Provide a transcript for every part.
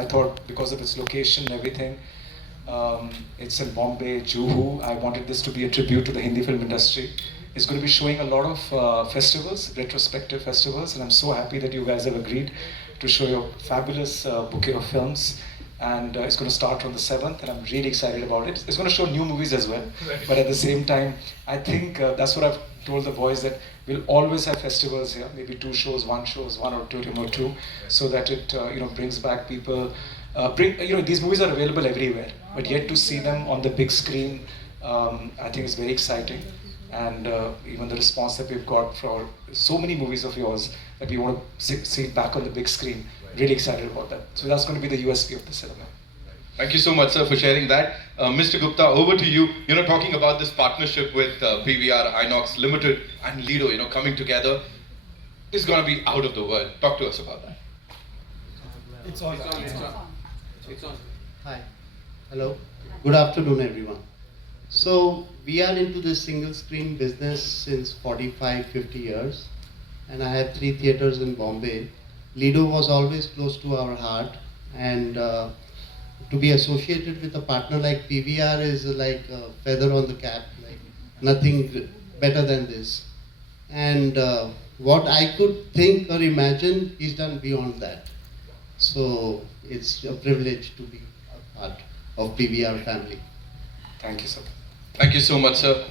I thought because of its location and everything, it's in Bombay, Juhu. I wanted this to be a tribute to the Hindi film industry. It's going to be showing a lot of festivals, retrospective festivals, and I'm so happy that you guys have agreed to show your fabulous bouquet of films. And it's going to start on the 7th, and I'm really excited about it. It's going to show new movies as well, but at the same time, I think that's what I've told the boys, that we'll always have festivals here, maybe 2 shows, 1 shows, 1 or 2 or 2, so that it brings back people. These movies are available everywhere, but yet to see them on the big screen, I think is very exciting. And even the response that we've got for so many movies of yours that we want to see it back on the big screen, really excited about that. So that's going to be the USP of the cinema. Thank you so much, sir, for sharing that. Mr. Gupta, over to you. Talking about this partnership with PVR Inox Limited and Lido, coming together, is going to be out of the world. Talk to us about that. It's on. It's on. Hi. Hello. Good afternoon, everyone. So we are into this single screen business since 45-50 years, and I have 3 theaters in Bombay. Lido was always close to our heart, and to be associated with a partner like PVR is like a feather on the cap, like nothing better than this. And what I could think or imagine, he's done beyond that. So it's a privilege to be a part of PVR family. Thank you, sir. Thank you so much, sir.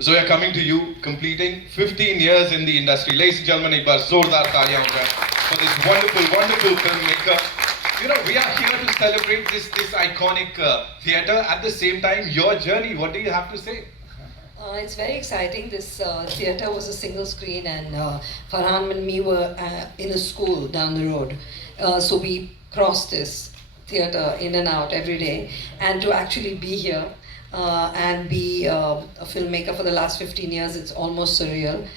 Zoya, coming to you, completing 15 years in the industry. Ladies and gentlemen, एक बार जोरदार तालियां हो जाए for this wonderful filmmaker. We are here to celebrate this iconic theatre. At the same time, your journey, what do you have to say? It's very exciting. This theatre was a single screen, and Farhan and me were in a school down the road. So we crossed this theatre in and out every day. And to actually be here and be a filmmaker for the last 15 years, it's almost surreal.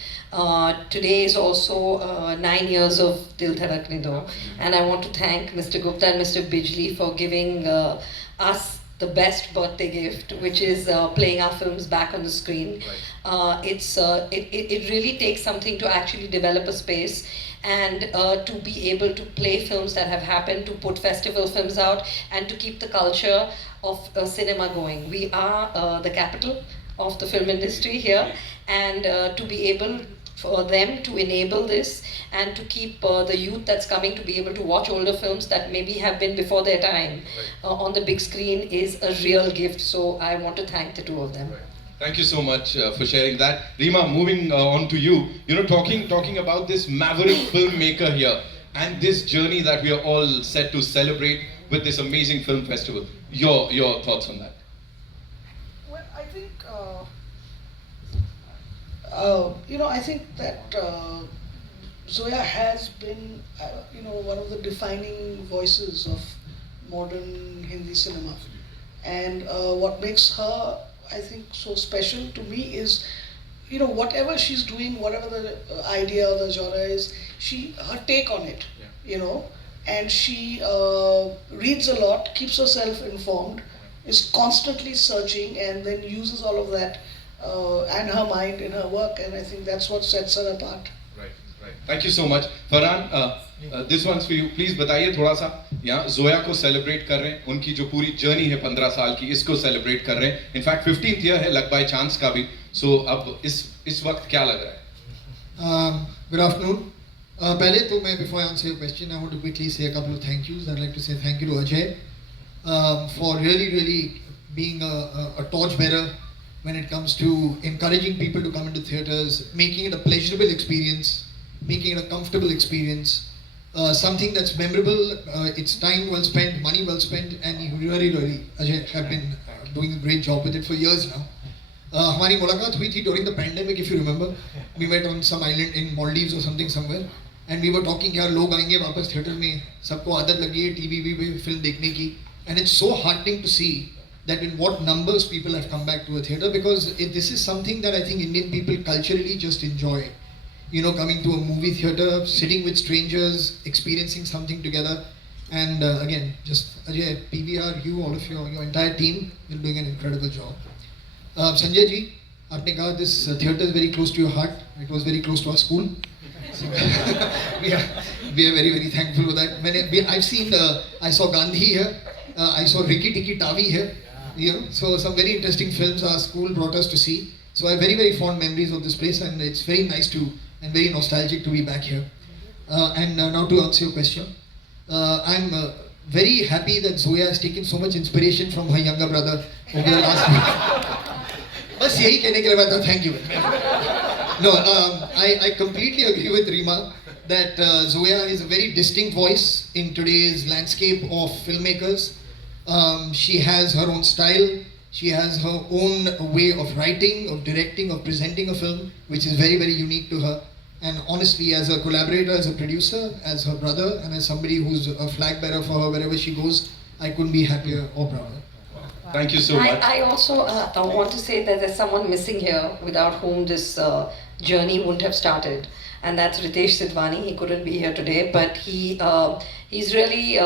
Today is also 9 years of Dil Dhadakne Do, and I want to thank Mr. Gupta and Mr. Bijli for giving us the best birthday gift, which is playing our films back on the screen. It really takes something to actually develop a space and to be able to play films that have happened, to put festival films out, and to keep the culture of cinema going. We are the capital of the film industry here, and to be able for them to enable this and to keep the youth that's coming to be able to watch older films that maybe have been before their time on the big screen is a real gift. So I want to thank the 2 of them. Thank you so much for sharing that. Rima, moving on to you. Talking about this maverick filmmaker here and this journey that we are all set to celebrate with this amazing film festival. Your thoughts on that? Well, I think I think that Zoya has been one of the defining voices of modern Hindi cinema, and what makes her, I think, so special to me is whatever she's doing, whatever the idea or the genre is, her take on it, and she reads a lot, keeps herself informed, is constantly searching, and then uses all of that and her mind in her work, and I think that's what sets her apart. Right. Thank you so much. Farhan, this one's for you. Please बताइए थोड़ा सा, यहाँ जोया को celebrate कर रहे हैं, उनकी जो पूरी journey है 15 साल की, इसको celebrate कर रहे हैं. In fact, 15th year है Luck by Chance का भी. So अब इस वक्त क्या लग रहा है? Good afternoon. पहले तो मैं, before I answer your question, I want to quickly say a couple of thank yous. I'd like to say thank you to Ajay for really being a torch bearer when it comes to encouraging people to come into theatres, making it a pleasurable experience, making it a comfortable experience, something that's memorable. It's time well spent, money well spent, and you really, Ajay, have been doing a great job with it for years now. हमारी मुलाकात हुई थी during the pandemic, if you remember. We met on some island in Maldives or something somewhere, and we were talking यार लोग आएंगे वापस theatre में, सबको आदत लगी है TV पे film देखने की, and it's so heartening to see that in what numbers people have come back to a theatre, because this is something that I think Indian people culturally just enjoy. Coming to a movie theatre, sitting with strangers, experiencing something together. And again, just Ajay, PVR, you, all of your entire team, you're doing an incredible job. Sanjay ji, आपने कहा this theatre is very close to your heart. It was very close to our school. So, we are very very thankful for that. I've seen I saw Gandhi here. I saw Rikki Tikki Tavi here. You know, so some very interesting films our school brought us to see. So I have very very fond memories of this place, and it's very nice to and very nostalgic to be back here. And now to answer your question, I'm very happy that Zoya has taken so much inspiration from her younger brother over the last week. बस यही कहने के लिए मैं था, thank you. No, I completely agree with Rima that Zoya is a very distinct voice in today's landscape of filmmakers. She has her own style. She has her own way of writing, of directing, of presenting a film, which is very, very unique to her. And honestly, as a collaborator, as a producer, as her brother, and as somebody who's a flag bearer for her wherever she goes, I couldn't be happier or prouder. Thank you so much. I also want to say that there's someone missing here without whom this journey wouldn't have started, and that's Ritesh Sidhwani. He couldn't be here today, but he's really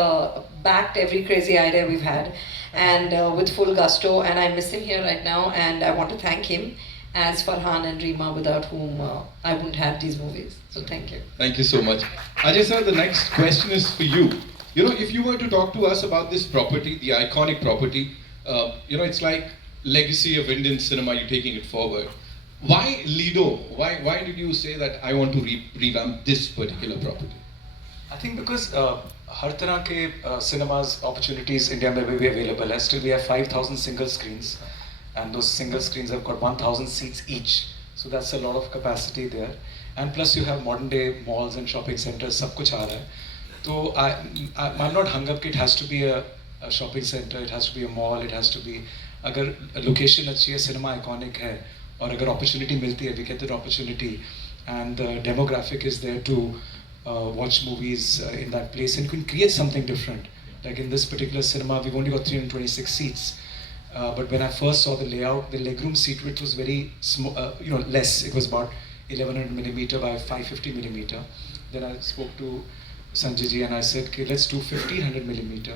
backed every crazy idea we've had, and with full gusto. And I miss him here right now, and I want to thank him, as Farhan and Rima, without whom I wouldn't have these movies. So thank you. Thank you so much. Ajay sir, the next question is for you. You know, if you were to talk to us about this property, the iconic property, you know, it's like legacy of Indian cinema, you're taking it forward. Why Lido? Why did you say that I want to revamp this particular property? I think because हर तरह के cinemas opportunities India में भी available है. Still we have 5,000 single screens, and those single screens have got 1,000 seats each. So that's a lot of capacity there. And plus you have modern day malls and shopping centers, सब कुछ आ रहा है. So I'm not hung up कि it has to be a shopping center, it has to be a mall, it has to be, अगर location अच्छी है, cinema iconic है, और अगर opportunity मिलती है, we get that opportunity, and the demographic is there to watch movies in that place, and you can create something different. Like in this particular cinema, we've only got 326 seats. But when I first saw the layout, the legroom seat width was very small, less. It was about 1100 millimeter by 550 millimeter. Then I spoke to Sanjay ji and I said, okay, let's do 1500 millimeter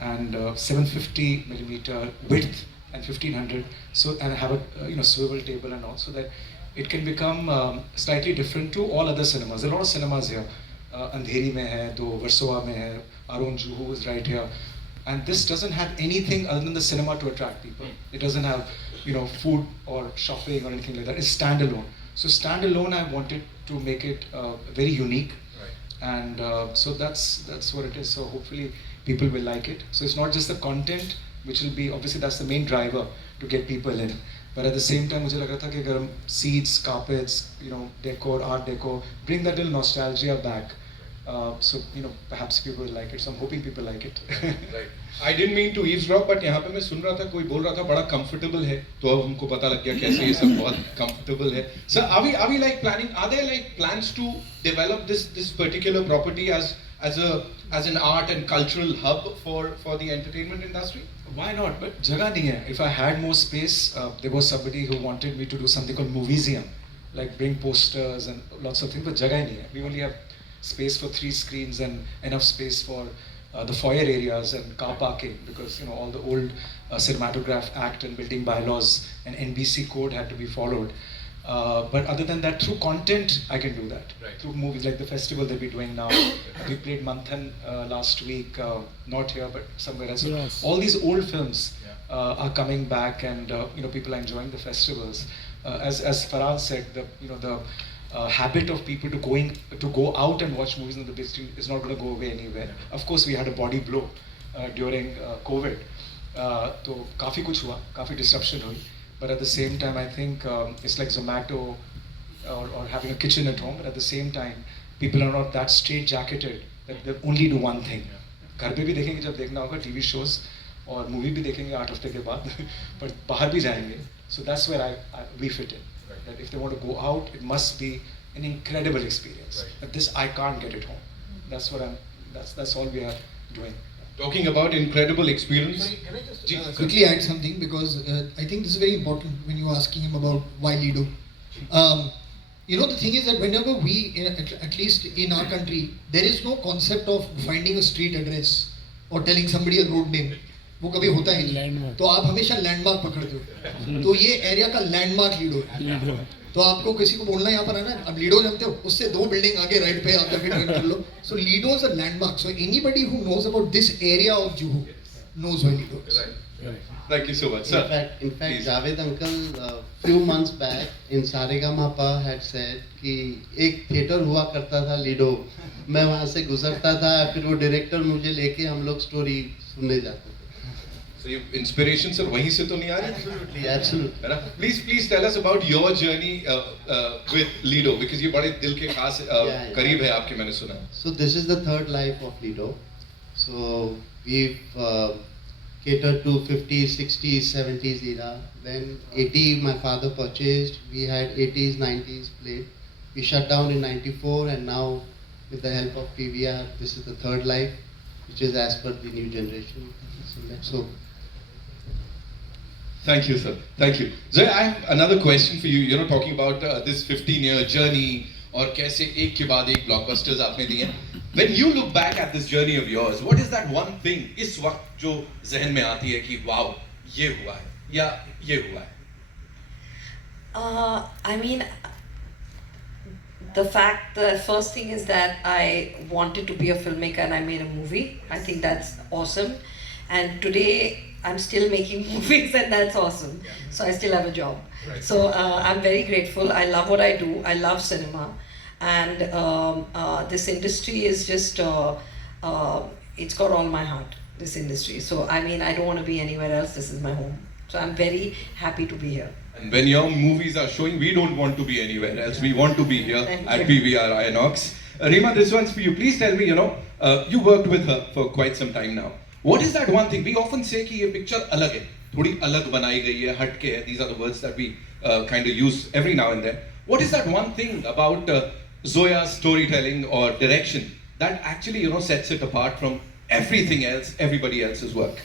and 750 millimeter width and 1500. So, and have a swivel table and all, so that it can become slightly different to all other cinemas. There are a lot of cinemas here. Andheri mein hai, do Versova mein hai, our own Juhu is right here. And this doesn't have anything other than the cinema to attract people. It doesn't have, food or shopping or anything like that. It's standalone. So standalone, I wanted to make it very unique. Right. And so that's what it is. So hopefully people will like it. So it's not just the content, which will be, obviously that's the main driver to get people in. But at the same time, मुझे लग रहा था कि अगर हम seats, carpets, decor, art decor, bring that little nostalgia back. So perhaps people will like it. So I'm hoping people like it. Right. I didn't mean to eavesdrop, but यहाँ पे मैं सुन रहा था कोई बोल रहा था बड़ा comfortable है, तो अब हमको पता लग गया कैसे ये सब बहुत comfortable है. So are we like planning? Are there like plans to develop this particular property as an art and cultural hub for the entertainment industry? Why not? But jagah nahi hai. If I had more space, there was somebody who wanted me to do something called Movieseum, like bring posters and lots of things, but jagah nahi hai. We only have space for 3 screens and enough space for the foyer areas and car parking, because all the old Cinematograph Act and building bylaws and NBC code had to be followed. But other than that, through content, I can do that. Right. Through movies like the festival that we're doing now. We played Manthan last week, not here, but somewhere else. Yes. All these old films are coming back, and people are enjoying the festivals. As Farhan said, the habit of people to go out and watch movies in the big screen is not going to go away anywhere. Of course, we had a body blow during COVID. So काफी कुछ हुआ, काफी disruption हुई. But at the same time, I think it's like Zomato or having a kitchen at home. But at the same time, people are not that straight-jacketed that they only do one thing. घर पे भी देखेंगे जब देखना होगा TV shows और movie भी देखेंगे 8 हफ्ते के बाद. But बाहर भी जाएंगे. So that's where we fit in. Right. That if they want to go out, it must be an incredible experience. Right. But this I can't get at home. That's what that's all we are doing. Talking about incredible experience. Sorry, can I just quickly add something, because I think this is very important when you're asking him about why Lido. The thing is that whenever we, at least in our country, there is no concept of finding a street address or telling somebody a road name. वो कभी होता ही नहीं, तो आप हमेशा landmark पकड़ते हो, तो ये एरिया का लैंडमार्क लीडो है। तो आपको किसी को बोलना यहाँ पर है ना, अब लीडो जानते हो, उससे 2 बिल्डिंग आगे राइट पे आप जाके टर्न कर लो, so Lido is a landmark, so anybody who knows about this area of Juhu knows where Lido is. Thank you so much, sir. In fact, Please. Javed uncle, few months back in Saregama had said कि एक theatre हुआ करता था ludo, मैं वहाँ से गुजरता था, फिर वो डायरेक्टर मुझे लेके हम लोग स्टोरी सुनने जाते थे। So you inspiration sir वहीं से तो नहीं आ रही? Absolutely, absolutely. है ना? Please tell us about your journey with Lido because ये बड़े दिल के खास Yeah. करीब है आपके, मैंने सुना। So this is the third life of Lido. So we've catered to 50s, 60s, 70s era. Then 80 my father purchased. We had 80s, 90s played. We shut down in 94 and now with the help of PVR, this is the third life, which is as per the new generation. So let's hope. Thank you, sir. Thank you. Zoya, I have another question for you. You know, talking about this 15-year journey और कैसे एक के बाद एक blockbusters आपने दिए। When you look back at this journey of yours, what is that one thing इस वक्त जो जहन में आती है कि वाओ ये हुआ है या ये हुआ है? I mean, the fact, the first thing is that I wanted to be a filmmaker and I made a movie. I think that's awesome. And today I'm still making movies and that's awesome. So I still have a job. Right. So I'm very grateful. I love what I do. I love cinema. And this industry is just, it's got all my heart, this industry. So I mean, I don't want to be anywhere else. This is my home. So I'm very happy to be here. And when your movies are showing, we don't want to be anywhere else. We want to be here Thank at you. PVR Inox. Rima, this one's for you. Please tell me, you know, you worked with her for quite some time now. What is that one thing? We often say कि ये picture अलग है, थोड़ी अलग बनाई गई है, हट के है. These are the words that we kind of use every now and then. What is that one thing about Zoya's storytelling or direction that actually, you know, sets it apart from everything else, everybody else's work?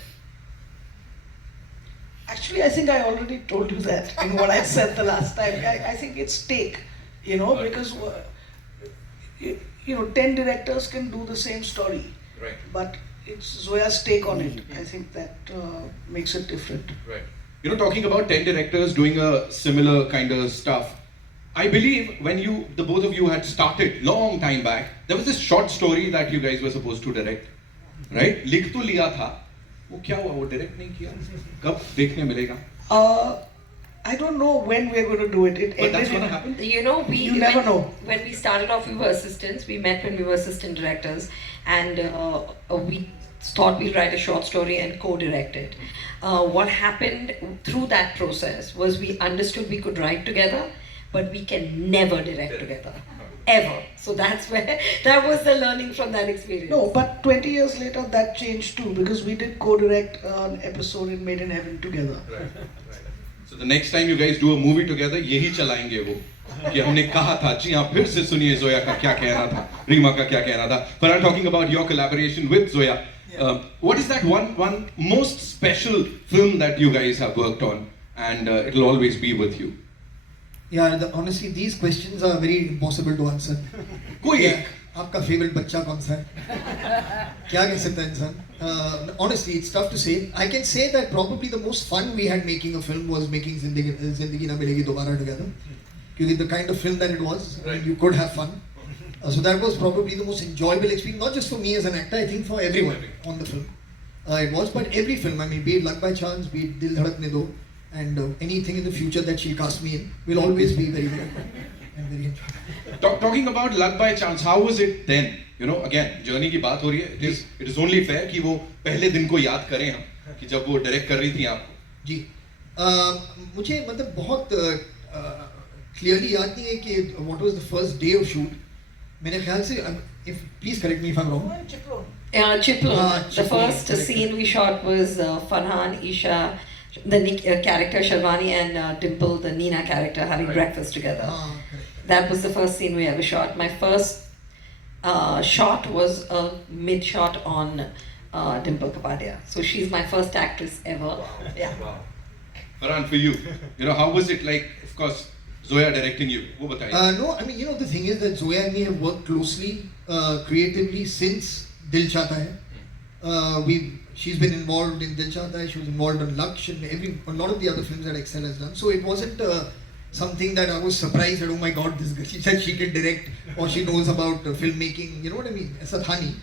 Actually, I think I already told you that in what I said the last time. I think it's take, you know, because you know, 10 directors can do the same story, Right. but it's Zoya's take on it. I think that makes it different. Right. You know, talking about 10 directors doing a similar kind of stuff, I believe when you, the both of you had started long time back, there was this short story that you guys were supposed to direct, right? लिख तो लिया था, वो क्या हुआ? वो direct नहीं किया? कब देखने मिलेगा? I don't know when we're going to do it. But that's ended gonna in- happen. You know, You never know. When we started off, we were assistants. We met when we were assistant directors, and we thought we'd write a short story and co-direct it. What happened through that process was we understood we could write together, but we can never direct together, ever. So that's where that was the learning from that experience. No, but 20 years later that changed too, because we did co-direct an episode in Made in Heaven together. So the next time you guys do a movie together, यही चलाएंगे वो कि हमने कहा था. जी हाँ, फिर से सुनिए जोया का क्या कहना था, रीमा का क्या कहना था. But I'm talking about your collaboration with Zoya. What is that one most special film that you guys have worked on, and it'll always be with you? Yeah, honestly, these questions are very impossible to answer. कोई Yeah, एक. आपका favorite बच्चा कौन सा है? क्या कह सकता है इंसान? Honestly, it's tough to say. I can say that probably the most fun we had making a film was making Zindagi Na Milegi Dobara together. Because the kind of film that it was, Right. you could have fun. So that was probably the most enjoyable experience, not just for me as an actor, I think for everyone on the film. It was, but every film, I mean, be it Luck by Chance, be it Dil Dhadakne Do, and anything in the future that she'll cast me in, will always be very, very fun and very enjoyable. Talking about Luck by Chance, how was it then? You know, again, journey की बात हो रही है. It is only fair कि वो पहले दिन को याद करें हम कि जब वो डायरेक्ट कर रही थी आपको. जी मुझे मतलब बहुत क्लियरली याद नहीं है कि what was the first day of shoot. मेरे ख्याल से if please correct me if I'm wrong. Chiplun. The Chiplun, first correct. scene we shot was Farhan, Isha, the character Sharwani, and Dimple, the Nina character, having breakfast together. Correct. That was the first scene we ever shot. My first shot was a mid shot on Dimple Kapadia. So she's my first actress ever. Yeah. Farhan, for you, you know, how was it like? Of course, Zoya directing you. वो बताइए. No, I mean, you know, the thing is that Zoya and me have worked closely, creatively since Dil Chahta Hai. She's been involved in Dil Chahta Hai, she was involved in Laksh and a lot of the other films that Excel has done. So it wasn't something that I was surprised that, oh my god, this girl, she said she can direct or she knows about filmmaking, you know what I mean? Aisa tha nahi.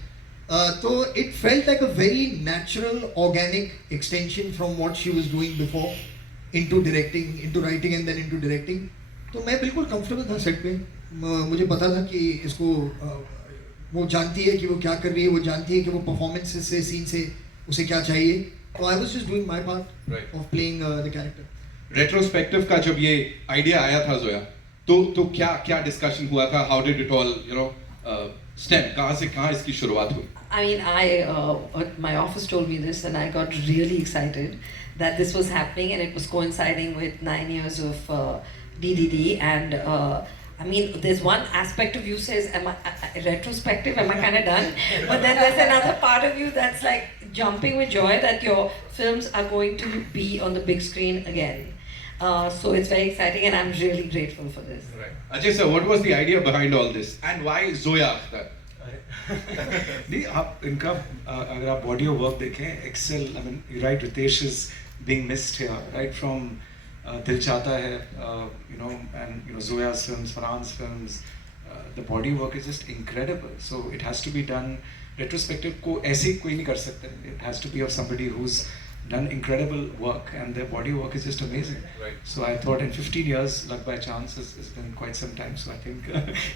So it felt like a very natural, organic extension from what she was doing before into directing, into writing and then into directing. तो मैं बिल्कुल comfortable था set पे. मुझे पता था कि इसको वो जानती है कि वो क्या कर रही है, वो जानती है कि वो परफॉर्मेंस से सीन से उसे क्या चाहिए. तो I was just doing my part of playing the character. Retrospective का जब ये आइडिया आया था जोया, तो क्या क्या डिस्कशन हुआ था? How did it all stem? कहाँ से कहाँ इसकी शुरुआत हुई? I mean, my office told me this, and I got really excited that this was happening, and it was coinciding with 9 years of DDD. And I mean, there's one aspect of you says, "Am I retrospective? Am I kind of done?" But then there's another part of you that's like jumping with joy that your films are going to be on the big screen again. So it's very exciting, and I'm really grateful for this. Right. Ajay sir, what was the idea behind all this, and why Zoya Akhtar? नहीं, आप इनका अगर आप body of work देखें, Excel, I mean you right, Ritesh is being missed here right from Dil Chahta Hai, you know, and you know Zoya's films, Farhan's films, the body work is just incredible. So it has to be done. Retrospective को ऐसे कोई नहीं कर सकते. It has to be of somebody who's done incredible work, and their body work is just amazing. Right. So I thought in 15 years, luck by chance has been quite some time. So I think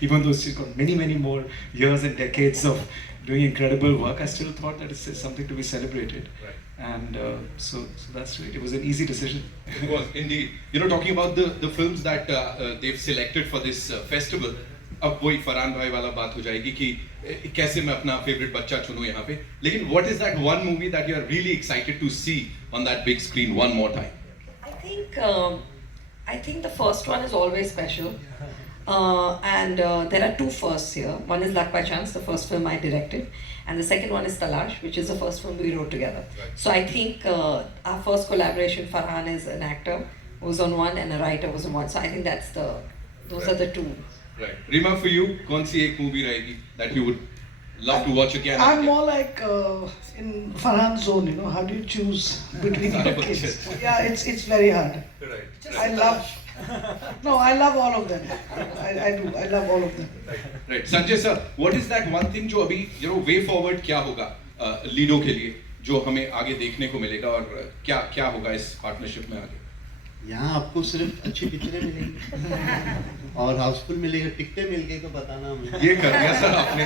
even though she's got many more years and decades of doing incredible work, I still thought that it's something to be celebrated. Right. And so that's it. It was an easy decision. It was indeed. You know, talking about the films that they've selected for this festival, अब वही फरहान भाई वाला बात हो जाएगी कि कैसे मैं अपना फेवरेट बच्चा चुनूं यहाँ पे. लेकिन what is that one movie that you are really excited to see on that big screen one more time? I think the first one is always special. And there are two firsts here. One is Luck by Chance, the first film I directed, and the second one is Talash, which is the first film we wrote together. Right. So I think our first collaboration, Farhan is an actor who was on one and a writer was on one. So I think those are the two. Right. Rima, for you, कौन सी एक movie रहेगी that you would love to watch again? I'm more like in Farhan's zone, you know. How do you choose between your kids? Yeah, it's very hard. Right. I love. No, I love all of them. I do. I love all of them. Right. Sanjay sir, what is that one thing जो अभी way forward क्या होगा ludo के लिए, जो हमें आगे देखने को मिलेगा, और क्या होगा इस पार्टनरशिप में आगे? यहाँ आपको सिर्फ अच्छी पिक्चरें मिलेंगी और हाउसफुल मिलेगा. टिकटें मिल गई तो बताना हमें. ये कर दिया सर आपने,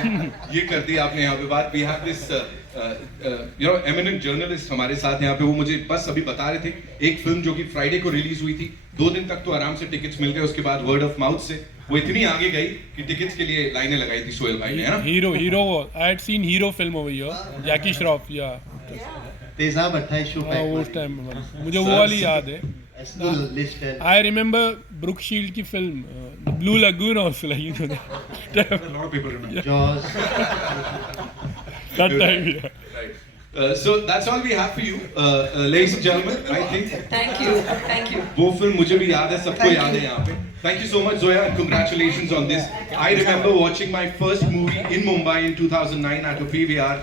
ये कर दी आपने यहाँ पे बात. We have this eminent journalist हमारे साथ यहाँ पे, वो मुझे बस अभी बता रहे थे एक फिल्म जो कि फ्राइडे को रिलीज हुई थी, 2 दिन तक तो आराम से टिकट्स मिल गए, उसके बाद वर्ड ऑफ माउथ से वो इतनी आगे गई कि टिकट्स के लिए लाइनें लगाई थी सोहेल भाई ने, है ना? Hero. I had seen Hero film over here. Jackie Shroff, yeah. तेजाब 28 शो हाँ, उस टाइम मुझे वो वाली याद है. लिस्ट है. I remember Brooke Shield की film, Blue Lagoon also, like, you know, A lot of people remember. Jaws. that time, yeah. Right. So that's all we have for you, ladies and gentlemen. I think Thank you. वो film मुझे भी याद है, सबको याद है यहाँ पे. Thank you so much, Zoya, and congratulations on this. I remember watching my first movie in Mumbai in 2009 at a PVR.